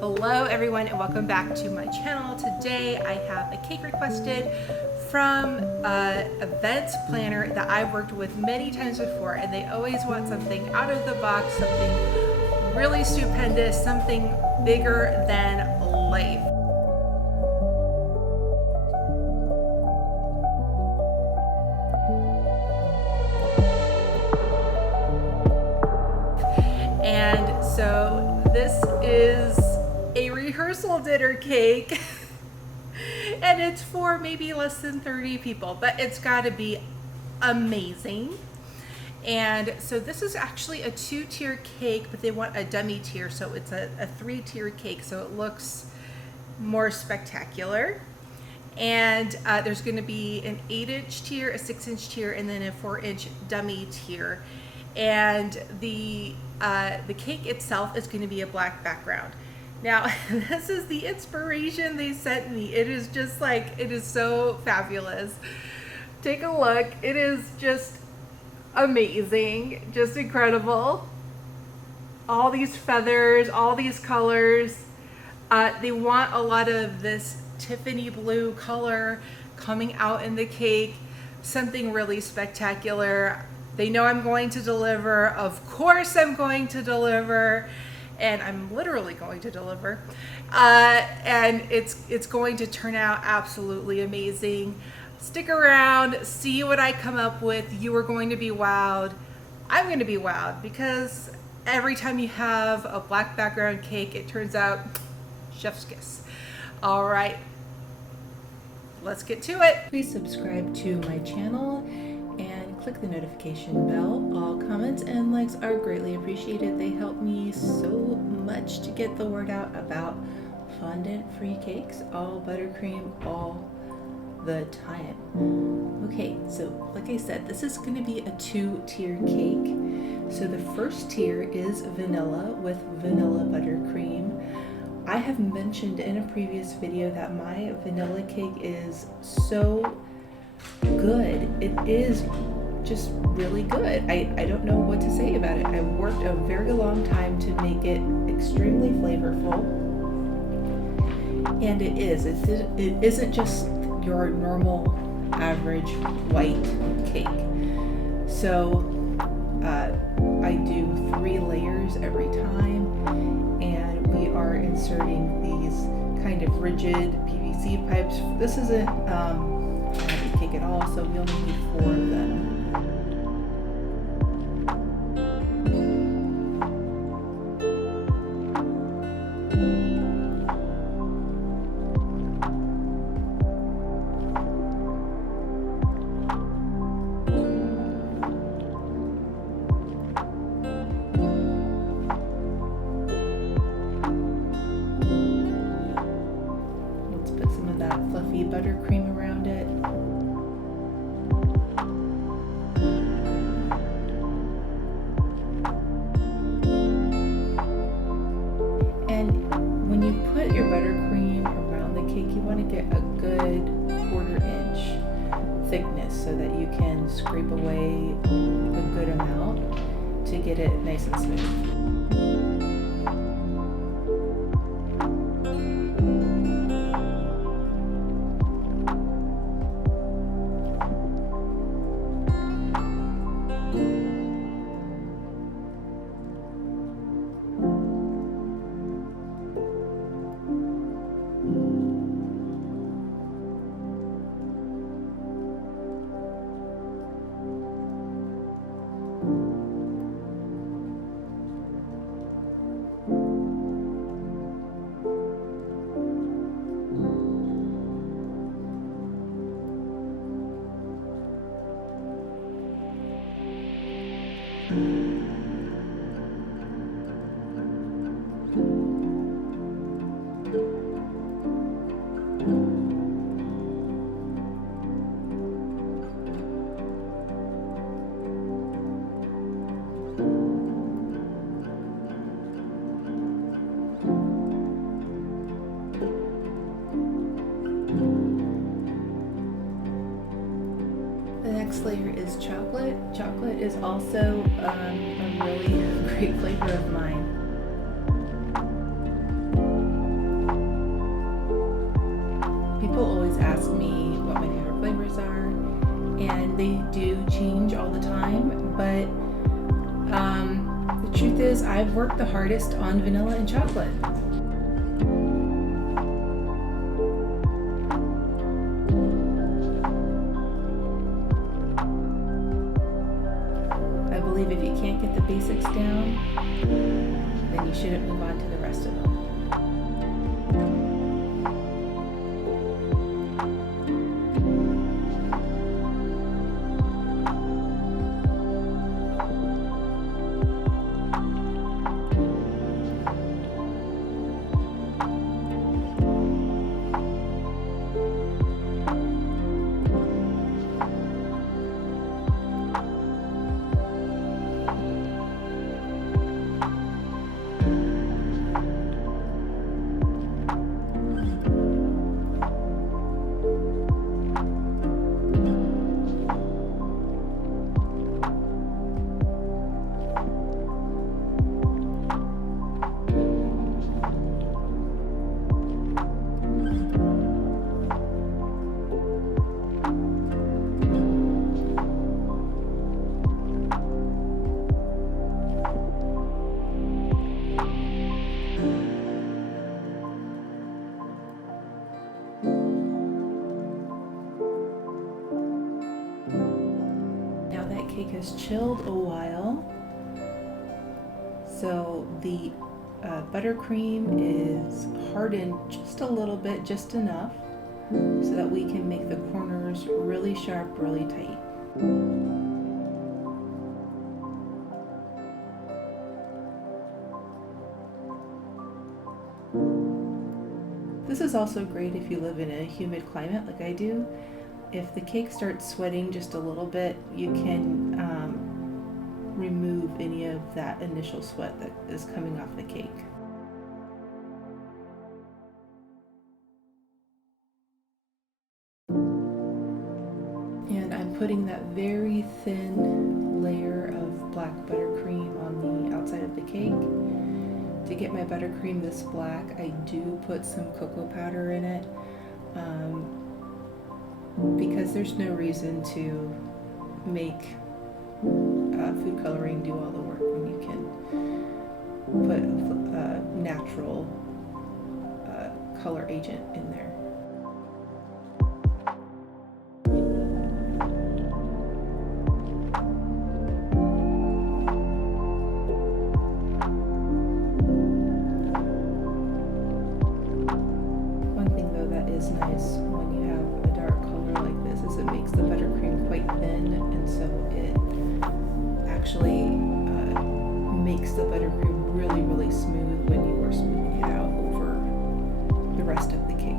Hello everyone and welcome back to my channel. Today I have a cake requested from an events planner that I've worked with many times before, and they always want something out of the box, something really stupendous, something bigger than life. And so this is a rehearsal dinner cake and it's for maybe less than 30 people, but it's got to be amazing. And so this is actually a 2-tier cake, but they want a dummy tier, so it's a 3-tier cake, so it looks more spectacular. And there's going to be an 8-inch tier, a 6-inch tier, and then a 4-inch dummy tier. And the cake itself is going to be a black background. Now, this is the inspiration they sent me. It is just like, it is so fabulous. Take a look. It is just amazing, just incredible. All these feathers, all these colors. They want a lot of this Tiffany blue color coming out in the cake, something really spectacular. They know I'm going to deliver. Of course I'm going to deliver, and I'm literally going to deliver. And it's going to turn out absolutely amazing. Stick around, see what I come up with. You are going to be wowed. I'm going to be wowed because every time you have a black background cake, it turns out chef's kiss. All right, let's get to it. Please subscribe to my channel and click the notification bell. All comments and likes are greatly appreciated. They help me so much to get the word out about fondant-free cakes, all buttercream, all the time. Okay, so like I said, this is going to be a 2-tier cake. So the first tier is vanilla with vanilla buttercream. I have mentioned in a previous video that my vanilla cake is so good. It is just really good. I don't know what to say about it. I worked a very long time to make it extremely flavorful, and it is. It isn't just your normal average white cake. So I do 3 layers every time, and we are inserting these kind of rigid PVC pipes. This isn't heavy cake at all, so we only need 4 of them. Fluffy buttercream around it. And when you put your buttercream around the cake, you want to get a good 1/4 inch thickness so that you can scrape away a good amount to get it nice and smooth. next layer is chocolate. Chocolate is also a really great flavor of mine. People always ask me what my favorite flavors are, and they do change all the time, but the truth is I've worked the hardest on vanilla and chocolate. I believe if you can't get the basics down, then you shouldn't move on to the rest of them. Cake has chilled a while, so the buttercream is hardened just a little bit, just enough, so that we can make the corners really sharp, really tight. This is also great if you live in a humid climate like I do. If the cake starts sweating just a little bit, you can remove any of that initial sweat that is coming off the cake. And I'm putting that very thin layer of black buttercream on the outside of the cake. To get my buttercream this black, I do put some cocoa powder in it. Because there's no reason to make food coloring do all the work when you can put a natural color agent in there. One thing though that is nice when you have a dark color like this is it makes the buttercream quite thin, and so it actually makes the buttercream really, really smooth when you are smoothing it out over the rest of the cake.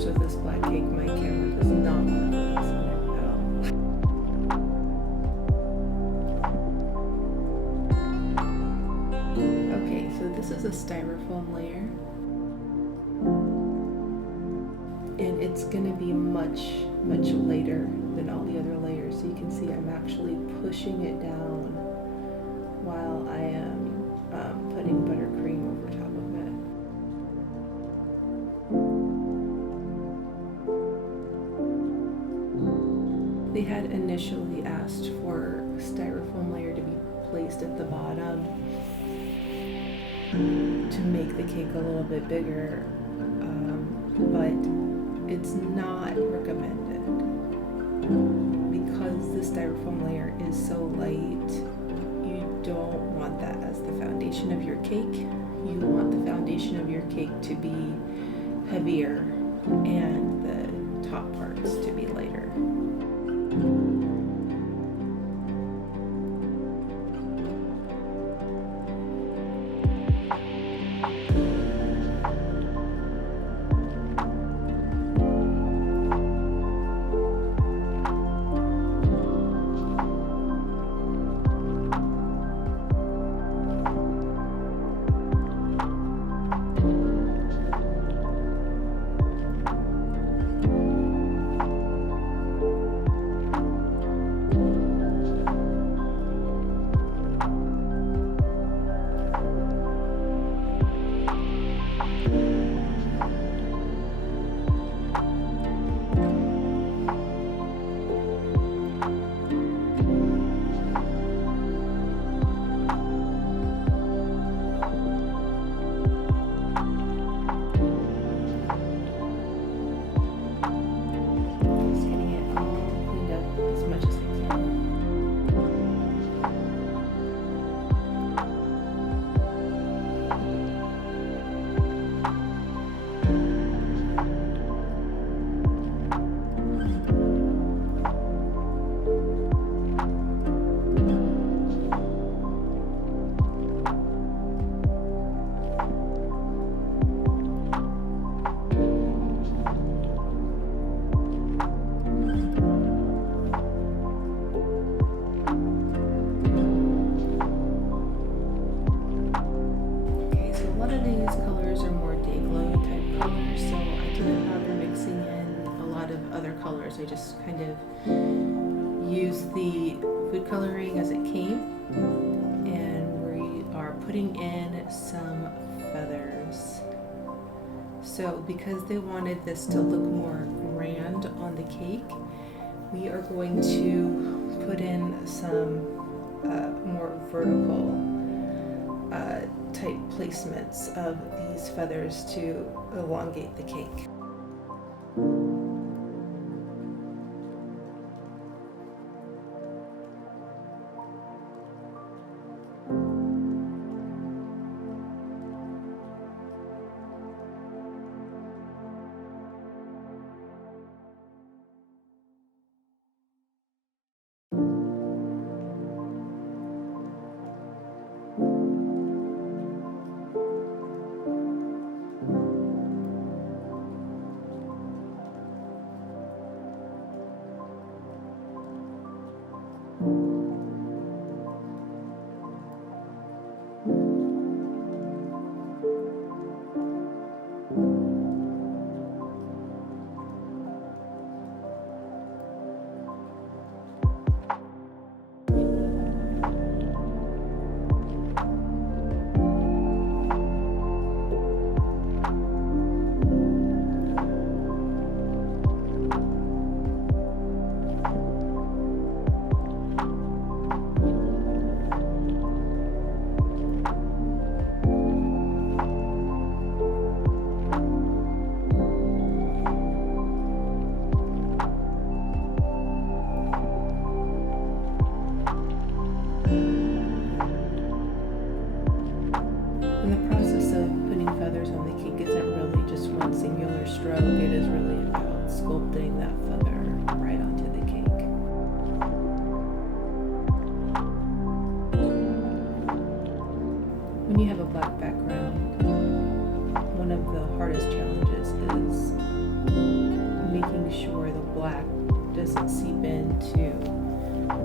With this black cake, my camera does not want to focus on it at all. Okay, so this is a styrofoam layer, and it's going to be much, much lighter than all the other layers. So you can see I'm actually pushing it down while I am putting buttercream over top of it. They had initially asked for a styrofoam layer to be placed at the bottom to make the cake a little bit bigger, but it's not recommended because the styrofoam layer is so light, you don't want that as the foundation of your cake. You want the foundation of your cake to be heavier and the top parts to be lighter. I just kind of used the food coloring as it came, and we are putting in some feathers. So because they wanted this to look more grand on the cake, we are going to put in some more vertical type placements of these feathers to elongate the cake. Stroke, it is really about sculpting that feather right onto the cake. When you have a black background, one of the hardest challenges is making sure the black doesn't seep into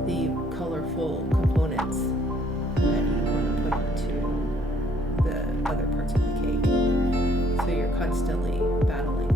the colorful components that you want to put onto the other parts of the cake. So you're constantly battling them.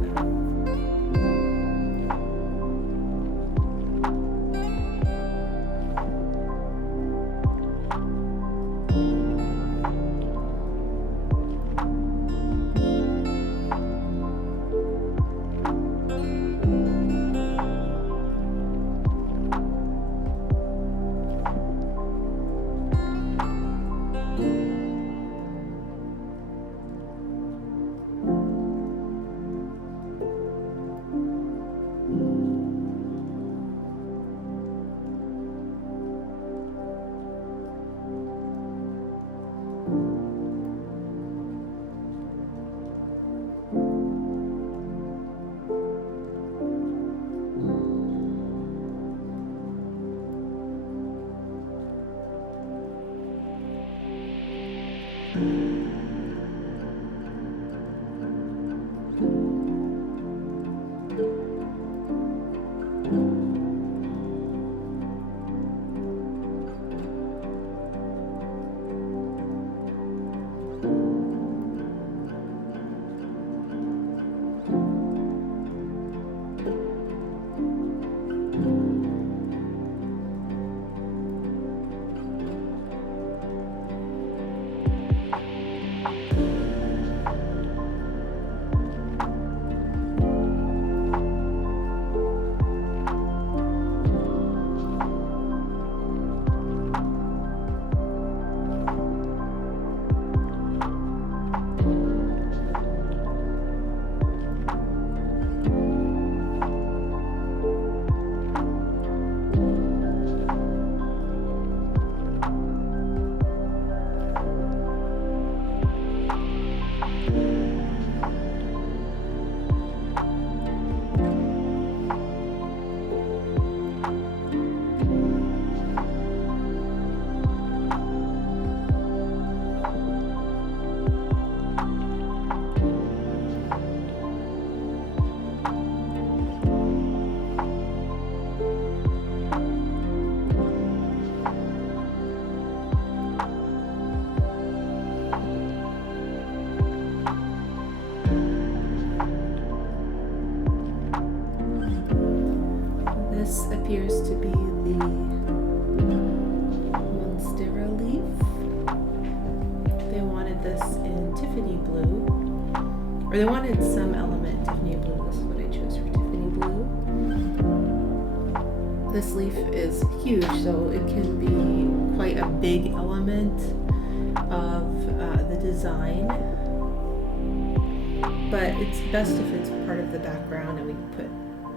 This appears to be the Monstera leaf. They wanted this in Tiffany blue, or they wanted some element Tiffany blue. This is what I chose for Tiffany blue. This leaf is huge, so it can be quite a big element of the design, but it's best if it's part of the background and we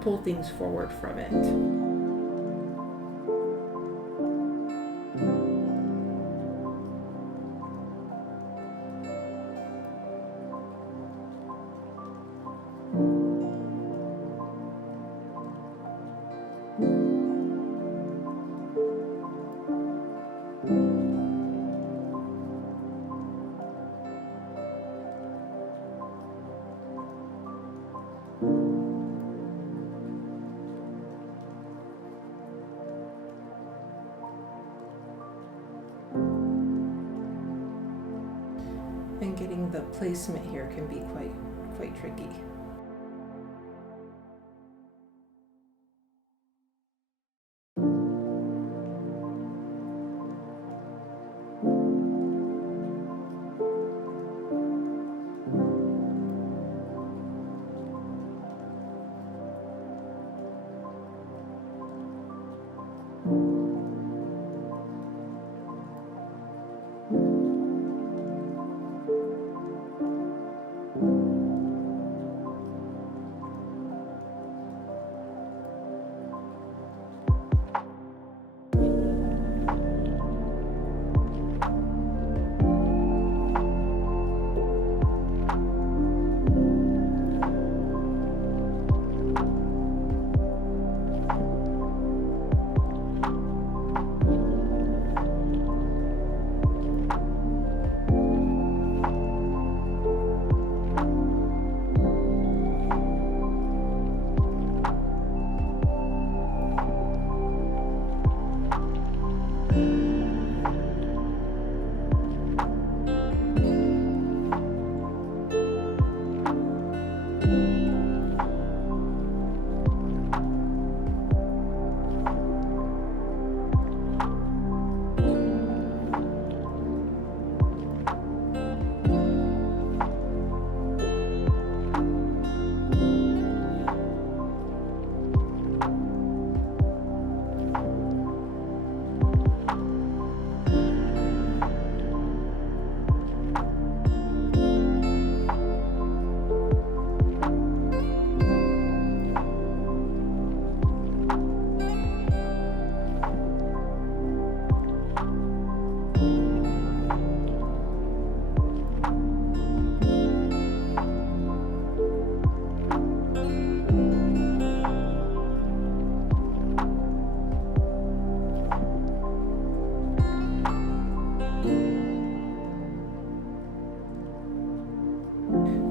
pull things forward from it. And getting the placement here can be quite tricky.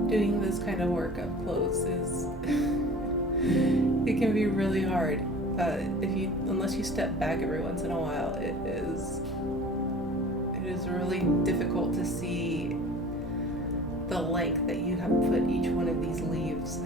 Doing this kind of work up close is it can be really hard unless you step back every once in a while. It is really difficult to see the length that you have put each one of these leaves.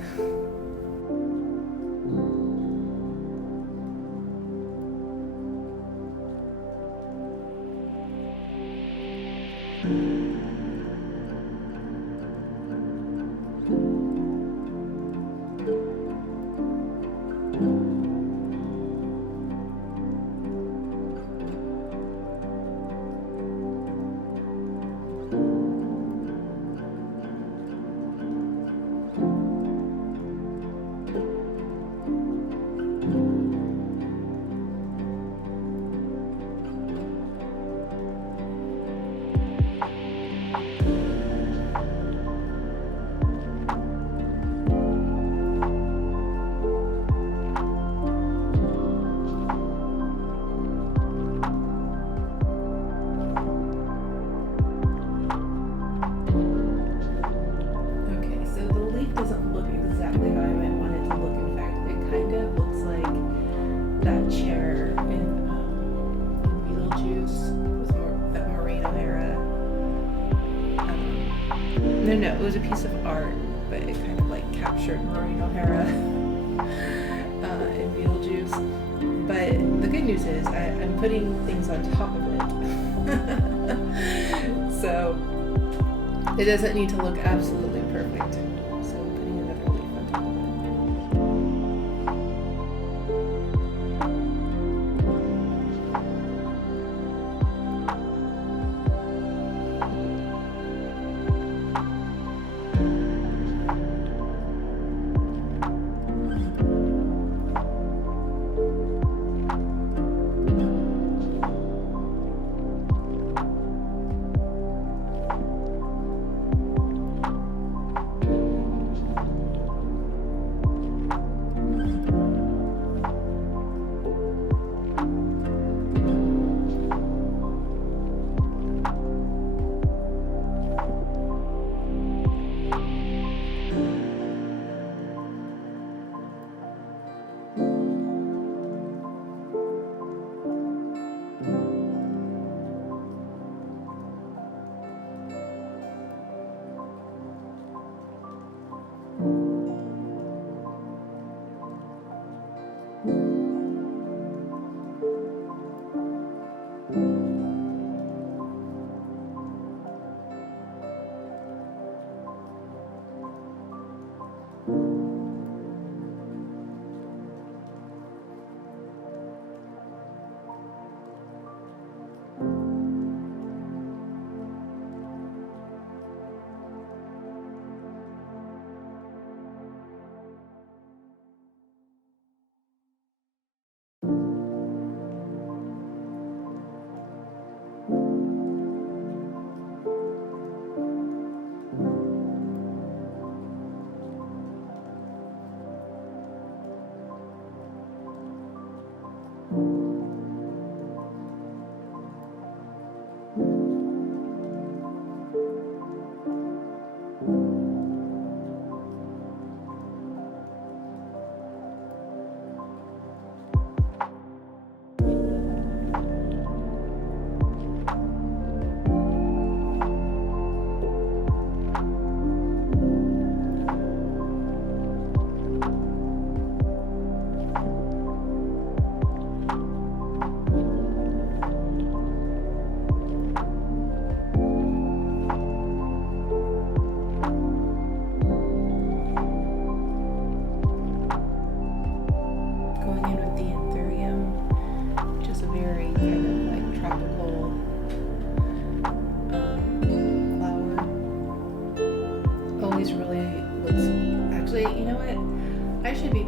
No, it was a piece of art, but it kind of like captured Maureen O'Hara in Beetlejuice. news is I'm putting things on top of it. So it doesn't need to look absolutely perfect. So I'm putting another leaf on top of it. I should be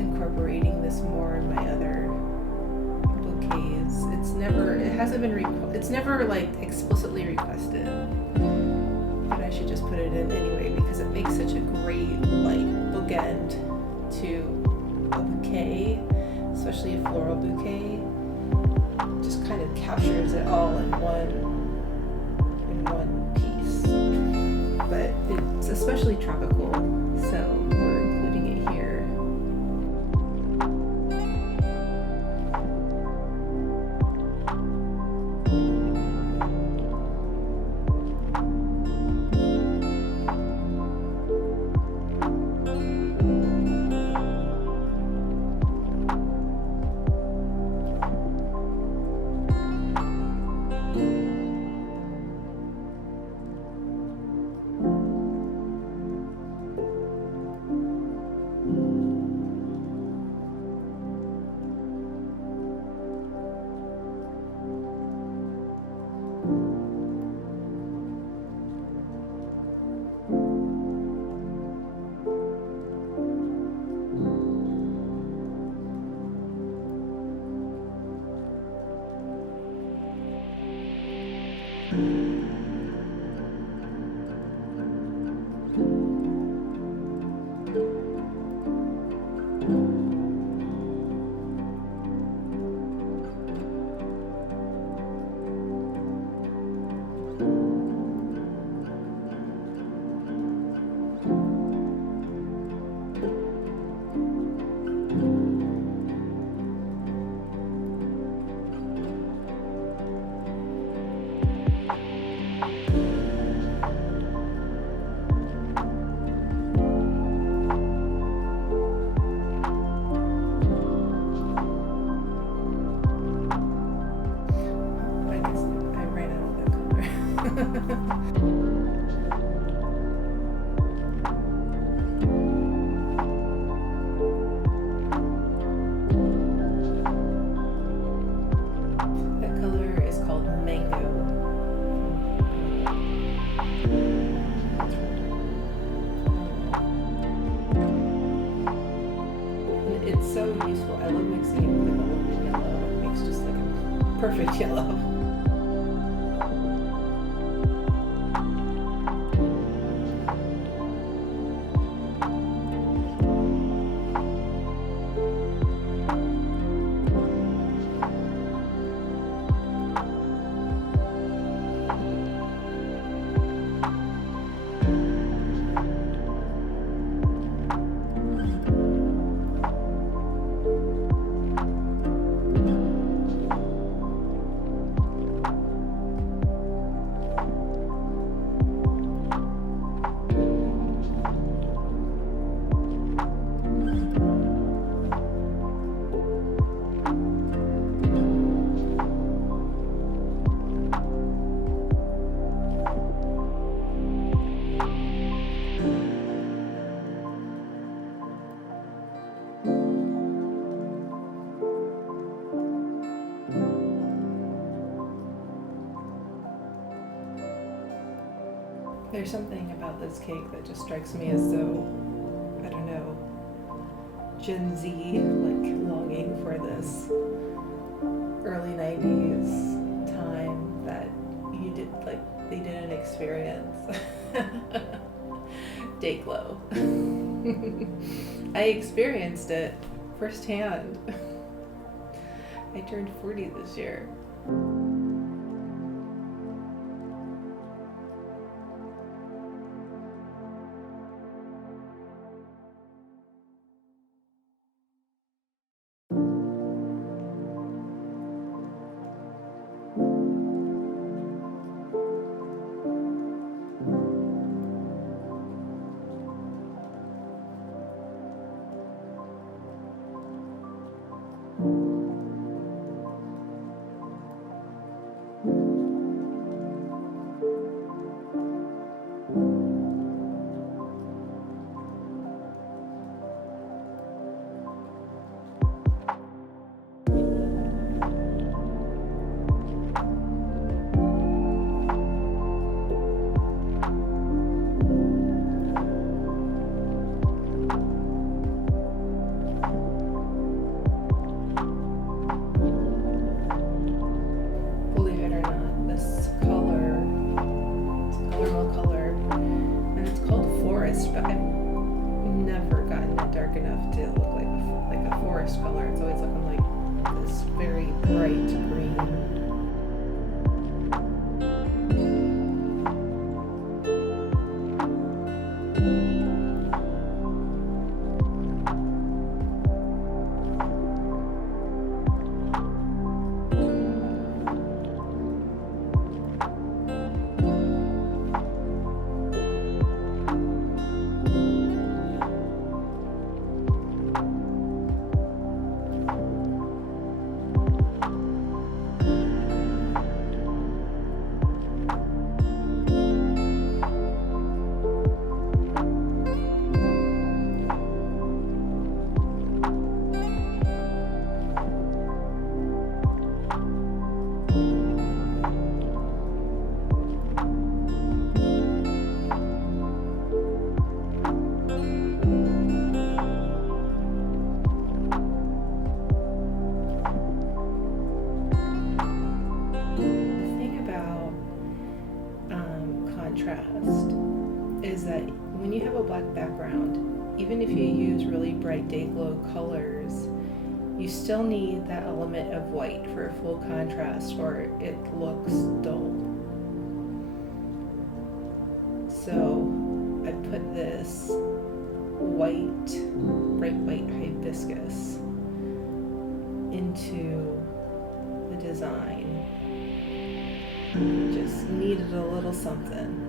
incorporating this more in my other bouquets. It's never like explicitly requested, but I should just put it in anyway because it makes such a great like bookend to a bouquet, especially a floral bouquet. Just kind of captures it all in one piece. But it's especially tropical, so we're including it here. it's so useful. I love mixing it with like a lemon yellow. It makes just like a perfect yellow. There's something about this cake that just strikes me as though, I don't know, Gen Z, like longing for this early 90s time that you did, like, they didn't experience. Day glow. I experienced it firsthand. I turned 40 this year. But I've never gotten it dark enough to look like a forest color. It's always looking like this very bright green. Contrast is that when you have a black background, even if you use really bright day glow colors, you still need that element of white for a full contrast or it looks dull. So I put this bright white hibiscus into the design. Just needed a little something.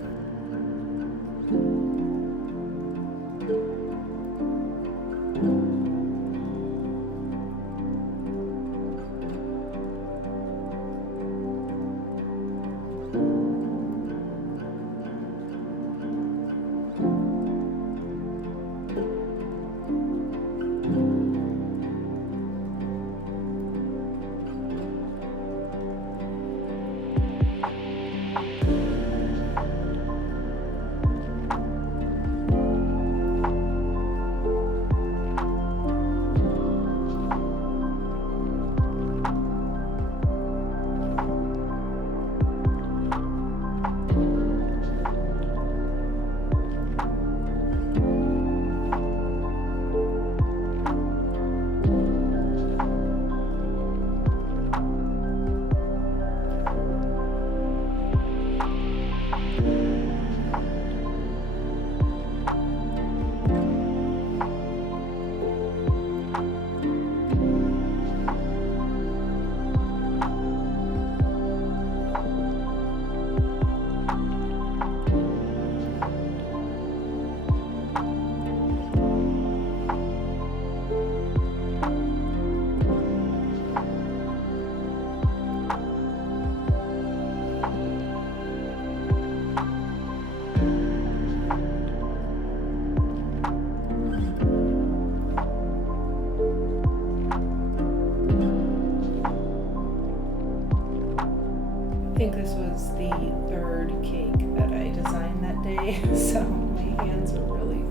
think this was the third cake that I designed that day, so my hands are really,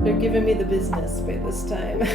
they're giving me the business by this time.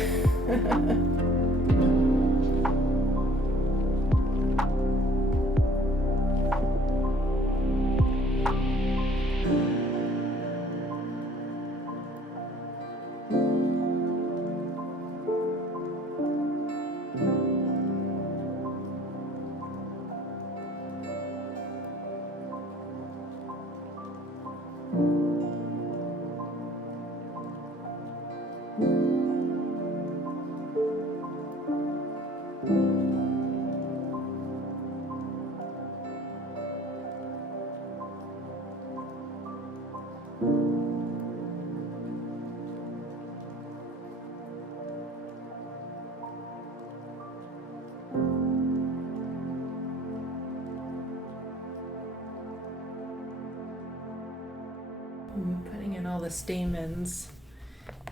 I'm putting in all the stamens,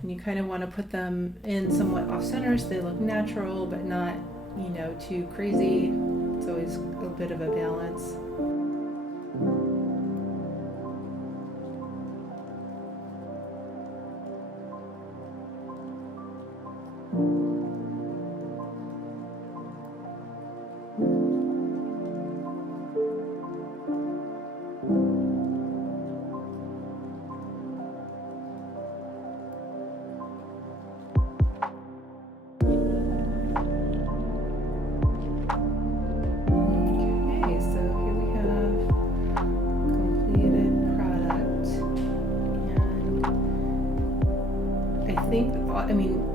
and you kind of want to put them in somewhat off center so they look natural but not, you know, too crazy. It's always a bit of a balance.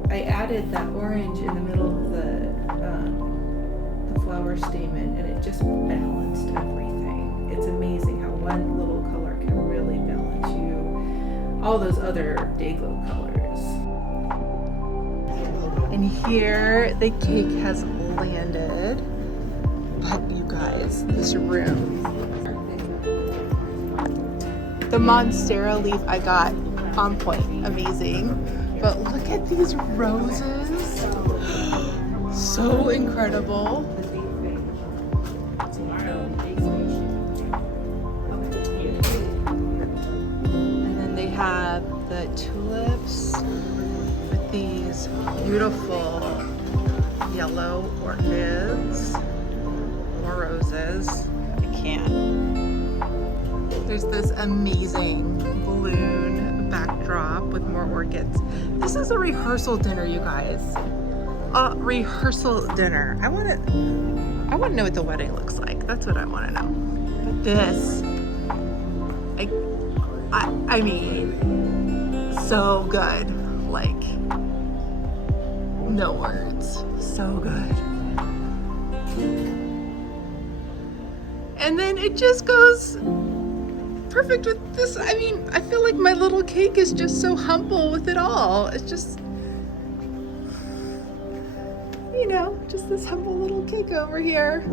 I added that orange in the middle of the flower stamen, and it just balanced everything. It's amazing how one little color can really balance you all those other day glow colors. And here the cake has landed, but you guys, this room, the Monstera leaf I got on point, amazing. But look at these roses, so incredible. And then they have the tulips with these beautiful yellow orchids, more roses. I can't. There's this amazing balloon backdrop with more orchids. This is a rehearsal dinner, you guys. A rehearsal dinner. I want to know what the wedding looks like. That's what I want to know. But this, I mean, so good. Like, no words. So good. And then it just goes perfect with this. I mean, I feel like my little cake is just so humble with it all. It's just, you know, just this humble little cake over here.